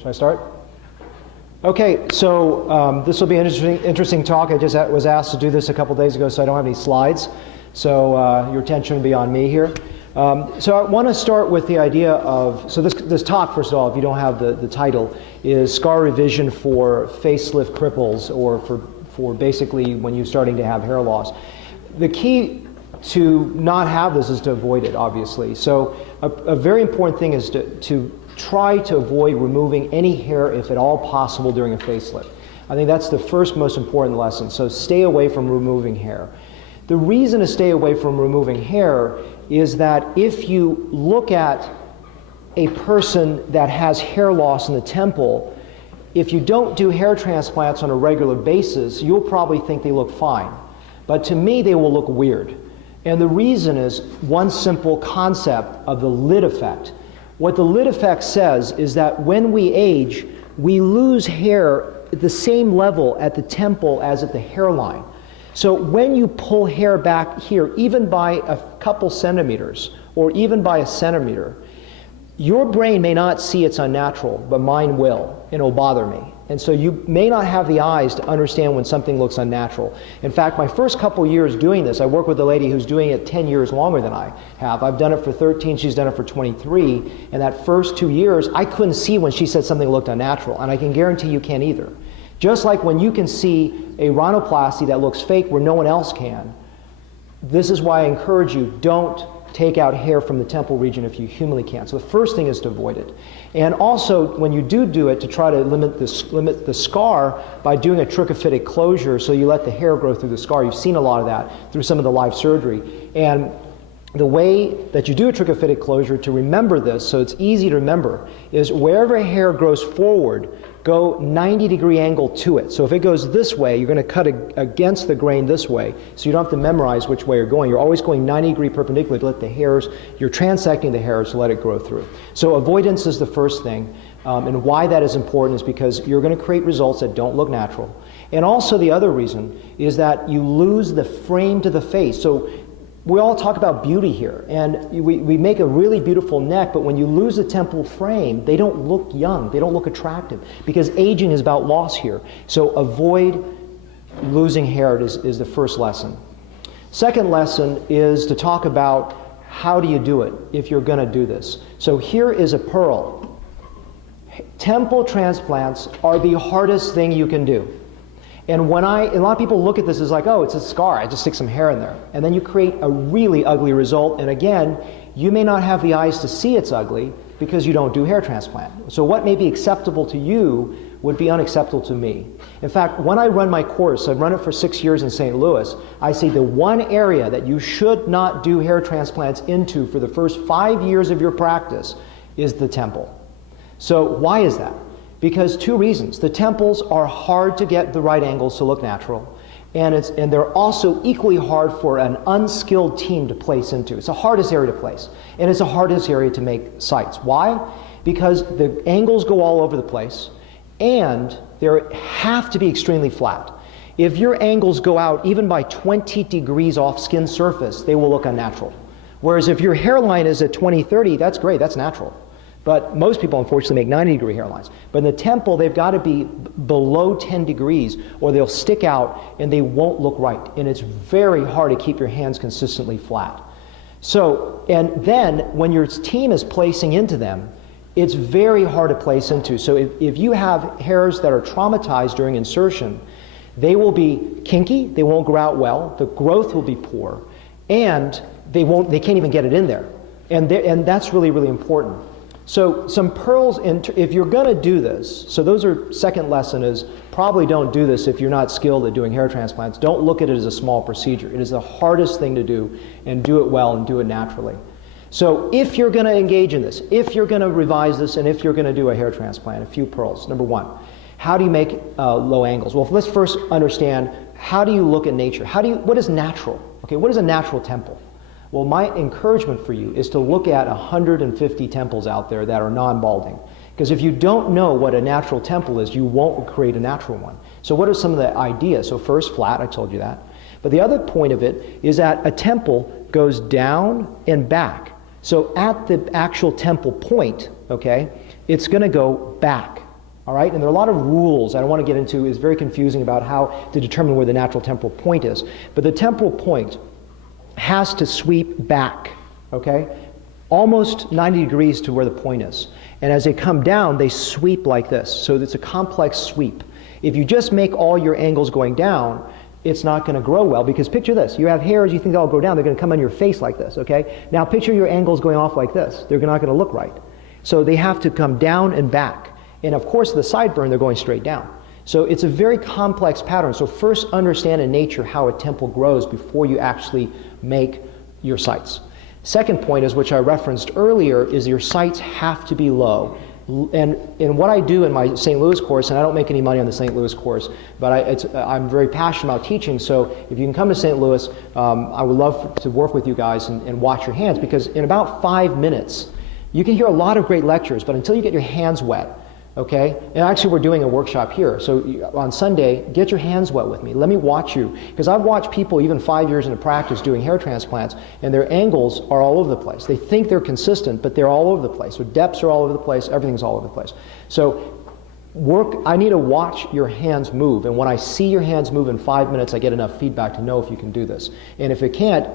Should I start? Okay, so this will be an interesting talk. I just was asked to do this a couple days ago, so I don't have any slides. So your attention will be on me here. So I want to start with the idea of, so this talk, first of all, if you don't have the title, is Scar Revision for Facelift Cripples, or for basically when you're starting to have hair loss. The key to not have this is to avoid it, obviously. So a very important thing is to try to avoid removing any hair if at all possible during a facelift. I think that's the first most important lesson. So stay away from removing hair. The reason to stay away from removing hair is that if you look at a person that has hair loss in the temple, if you don't do hair transplants on a regular basis, you'll probably think they look fine. But to me, they will look weird. And the reason is one simple concept of the lid effect. What the lid effect says is that when we age, we lose hair at the same level at the temple as at the hairline. So when you pull hair back here, even by a couple centimeters, or even by a centimeter, your brain may not see it's unnatural, but mine will, and it'll bother me. And so you may not have the eyes to understand when something looks unnatural. In fact, my first couple years doing this, I work with a lady who's doing it 10 years longer than I have. I've done it for 13, she's done it for 23. And that first 2 years, I couldn't see when she said something looked unnatural. And I can guarantee you can't either. Just like when you can see a rhinoplasty that looks fake where no one else can, this is why I encourage you, don't take out hair from the temple region if you humanly can. So the first thing is to avoid it. And also, when you do it, to try to limit the scar by doing a trichophytic closure, so you let the hair grow through the scar. You've seen a lot of that through some of the live surgery. And the way that you do a trichophytic closure, to remember this, so it's easy to remember, is wherever hair grows forward, go 90-degree angle to it. So if it goes this way, you're going to cut against the grain this way, so you don't have to memorize which way you're going. You're always going 90-degree perpendicular to let the hairs, you're transecting the hairs to let it grow through. So avoidance is the first thing, and why that is important is because you're going to create results that don't look natural. And also the other reason is that you lose the frame to the face. So we all talk about beauty here, and we make a really beautiful neck, but when you lose the temple frame, they don't look young, they don't look attractive, because aging is about loss here. So avoid losing hair is the first lesson. Second lesson is to talk about how do you do it if you're going to do this. So here is a pearl. Temple transplants are the hardest thing you can do. And when a lot of people look at this as like, oh, it's a scar, I just stick some hair in there. And then you create a really ugly result, and again, you may not have the eyes to see it's ugly because you don't do hair transplant. So what may be acceptable to you would be unacceptable to me. In fact, when I run my course, I've run it for 6 years in St. Louis, I say the one area that you should not do hair transplants into for the first 5 years of your practice is the temple. So why is that? Because two reasons. The temples are hard to get the right angles to look natural, and they're also equally hard for an unskilled team to place into. It's the hardest area to place, and it's the hardest area to make sites. Why? Because the angles go all over the place, and they have to be extremely flat. If your angles go out even by 20 degrees off skin surface, they will look unnatural. Whereas if your hairline is at 20, 30, that's great, that's natural. But most people, unfortunately, make 90-degree hairlines. But in the temple, they've got to be below 10 degrees, or they'll stick out and they won't look right. And it's very hard to keep your hands consistently flat. So, and then when your team is placing into them, it's very hard to place into. So if you have hairs that are traumatized during insertion, they will be kinky, they won't grow out well, the growth will be poor, and they can't even get it in there. And that's really, really important. So some pearls, if you're going to do this, so those are, second lesson is probably don't do this if you're not skilled at doing hair transplants. Don't look at it as a small procedure. It is the hardest thing to do, and do it well and do it naturally. So if you're going to engage in this, if you're going to revise this, and if you're going to do a hair transplant, a few pearls. Number one, how do you make low angles? Well, let's first understand, how do you look at nature? What is natural? Okay, what is a natural temple? Well, my encouragement for you is to look at 150 temples out there that are non-balding. Because if you don't know what a natural temple is, you won't create a natural one. So what are some of the ideas? So first, flat, I told you that. But the other point of it is that a temple goes down and back. So at the actual temple point, okay, it's going to go back. All right, and there are a lot of rules I don't want to get into. It's very confusing about how to determine where the natural temporal point is. But the temporal point has to sweep back, okay, almost 90 degrees to where the point is. And as they come down, they sweep like this. So it's a complex sweep. If you just make all your angles going down, it's not going to grow well, because picture this. You have hairs, you think they'll go down, they're going to come on your face like this, okay? Now picture your angles going off like this. They're not going to look right. So they have to come down and back. And of course, the sideburn, they're going straight down. So it's a very complex pattern. So first understand in nature how a temple grows before you actually make your sights. Second point is, which I referenced earlier, is your sights have to be low. And what I do in my St. Louis course, and I don't make any money on the St. Louis course, but I'm very passionate about teaching, so if you can come to St. Louis, I would love to work with you guys and watch your hands, because in about 5 minutes, you can hear a lot of great lectures, but until you get your hands wet, okay? And actually, we're doing a workshop here. So on Sunday, get your hands wet with me. Let me watch you. Because I've watched people even 5 years into practice doing hair transplants, and their angles are all over the place. They think they're consistent, but they're all over the place. So depths are all over the place. Everything's all over the place. So I need to watch your hands move. And when I see your hands move in 5 minutes, I get enough feedback to know if you can do this. And if it can't,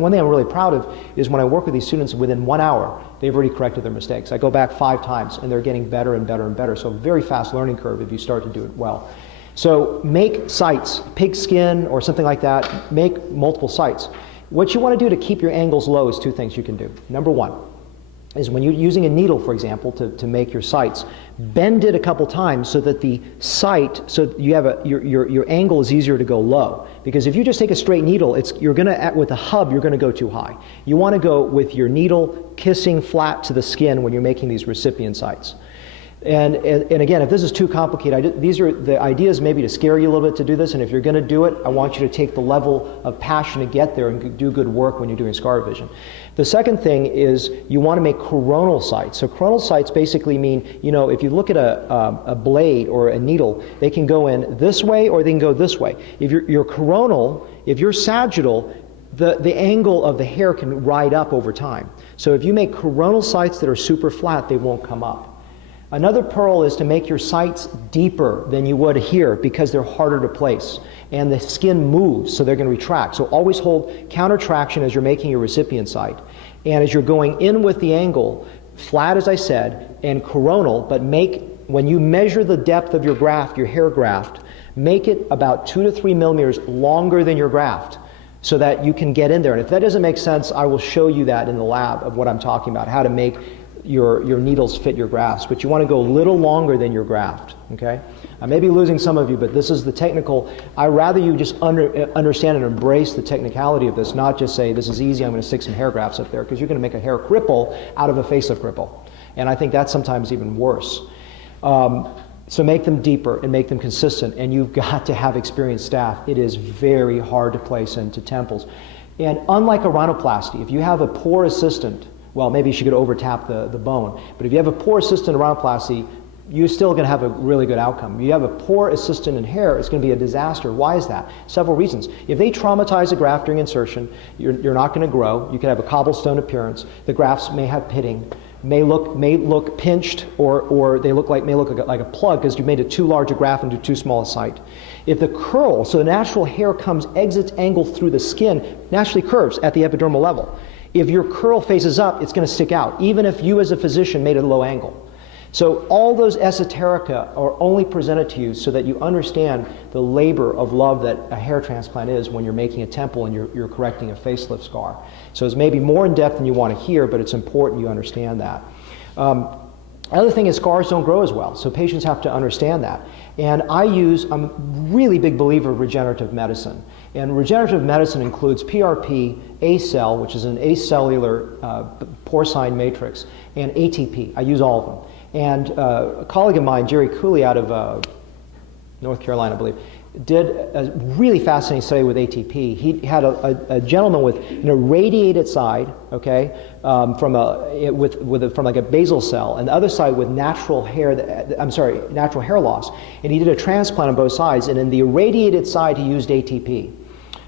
one thing I'm really proud of is when I work with these students, within 1 hour, they've already corrected their mistakes. I go back 5 times, and they're getting better and better and better. So very fast learning curve if you start to do it well. So make sights, pig skin or something like that. Make multiple sights. What you want to do to keep your angles low is 2 things you can do. Number 1 is when you're using a needle, for example, to make your sights, bend it a couple times so that the sight, so you have your angle is easier to go low. Because if you just take a straight needle, with a hub, you're gonna go too high. You wanna go with your needle kissing flat to the skin when you're making these recipient sights. And again, if this is too complicated, these are the ideas maybe to scare you a little bit to do this, and if you're going to do it, I want you to take the level of passion to get there and do good work when you're doing scar vision. The second thing is you want to make coronal sights. So coronal sights basically mean, if you look at a blade or a needle, they can go in this way or they can go this way. If you're coronal, if you're sagittal, the angle of the hair can ride up over time. So if you make coronal sights that are super flat, they won't come up. Another pearl is to make your sights deeper than you would here, because they're harder to place. And the skin moves, so they're going to retract. So always hold counter traction as you're making your recipient sight. And as you're going in with the angle, flat as I said, and coronal, but when you measure the depth of your graft, your hair graft, make it about 2 to 3 millimeters longer than your graft, so that you can get in there. And if that doesn't make sense, I will show you that in the lab of what I'm talking about, how to make your needles fit your grafts, but you want to go a little longer than your graft, okay? I may be losing some of you, but this is the technical. I'd rather you just understand and embrace the technicality of this, not just say, this is easy, I'm going to stick some hair grafts up there, because you're going to make a hair cripple out of a facelift cripple. And I think that's sometimes even worse. So make them deeper and make them consistent, and you've got to have experienced staff. It is very hard to place into temples. And unlike a rhinoplasty, if you have a poor assistant, well, maybe she could overtap the bone. But if you have a poor assistant in rhinoplasty, you're still going to have a really good outcome. If you have a poor assistant in hair, it's going to be a disaster. Why is that? Several reasons. If they traumatize a graft during insertion, you're not going to grow. You could have a cobblestone appearance. The grafts may have pitting, may look pinched, or they may look like a plug because you made it too large a graft into too small a site. If the curl, so the natural hair exits angle through the skin, naturally curves at the epidermal level. If your curl faces up, it's going to stick out, even if you as a physician made it a low angle. So all those esoterica are only presented to you so that you understand the labor of love that a hair transplant is when you're making a temple and you're correcting a facelift scar. So it's maybe more in depth than you want to hear, but it's important you understand that. Other thing is scars don't grow as well, so patients have to understand that. And I'm a really big believer of regenerative medicine. And regenerative medicine includes PRP, ACell, which is an acellular porcine matrix, and ATP. I use all of them. And a colleague of mine, Jerry Cooley out of North Carolina, I believe, did a really fascinating study with ATP. He had a gentleman with radiated side, okay, from like a basal cell, and the other side with natural hair loss. And he did a transplant on both sides, and in the irradiated side he used ATP.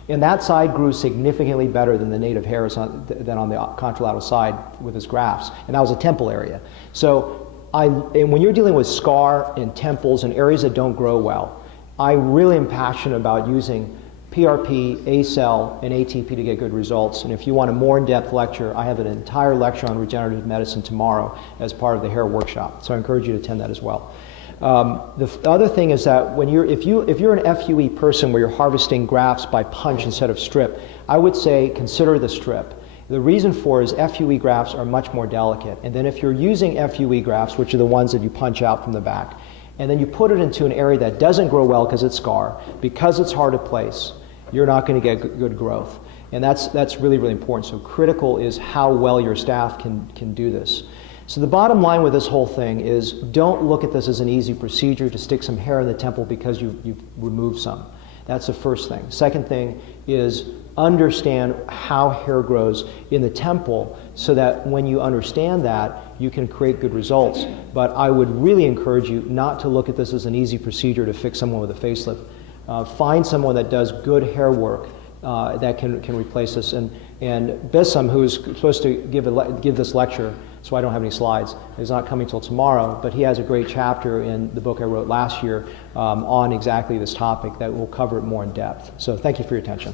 And that side grew significantly better than the native hairs than on the contralateral side with his grafts. And that was a temple area. So And when you're dealing with scar and temples and areas that don't grow well, I really am passionate about using PRP, ACell, and ATP to get good results. And if you want a more in-depth lecture, I have an entire lecture on regenerative medicine tomorrow as part of the hair workshop. So I encourage you to attend that as well. The other thing is that when if you're an FUE person where you're harvesting grafts by punch instead of strip, I would say consider the strip. The reason for is FUE grafts are much more delicate. And then if you're using FUE grafts, which are the ones that you punch out from the back, and then you put it into an area that doesn't grow well because it's scar, because it's hard to place, you're not going to get good growth. And that's really, really important. So critical is how well your staff can do this. So the bottom line with this whole thing is don't look at this as an easy procedure to stick some hair in the temple because you've removed some. That's the first thing. Second thing is understand how hair grows in the temple so that when you understand that, you can create good results. But I would really encourage you not to look at this as an easy procedure to fix someone with a facelift. Find someone that does good hair work that can replace this. And Bissam, who's supposed to give this lecture, so I don't have any slides, is not coming till tomorrow, but he has a great chapter in the book I wrote last year on exactly this topic that will cover it more in depth. So thank you for your attention.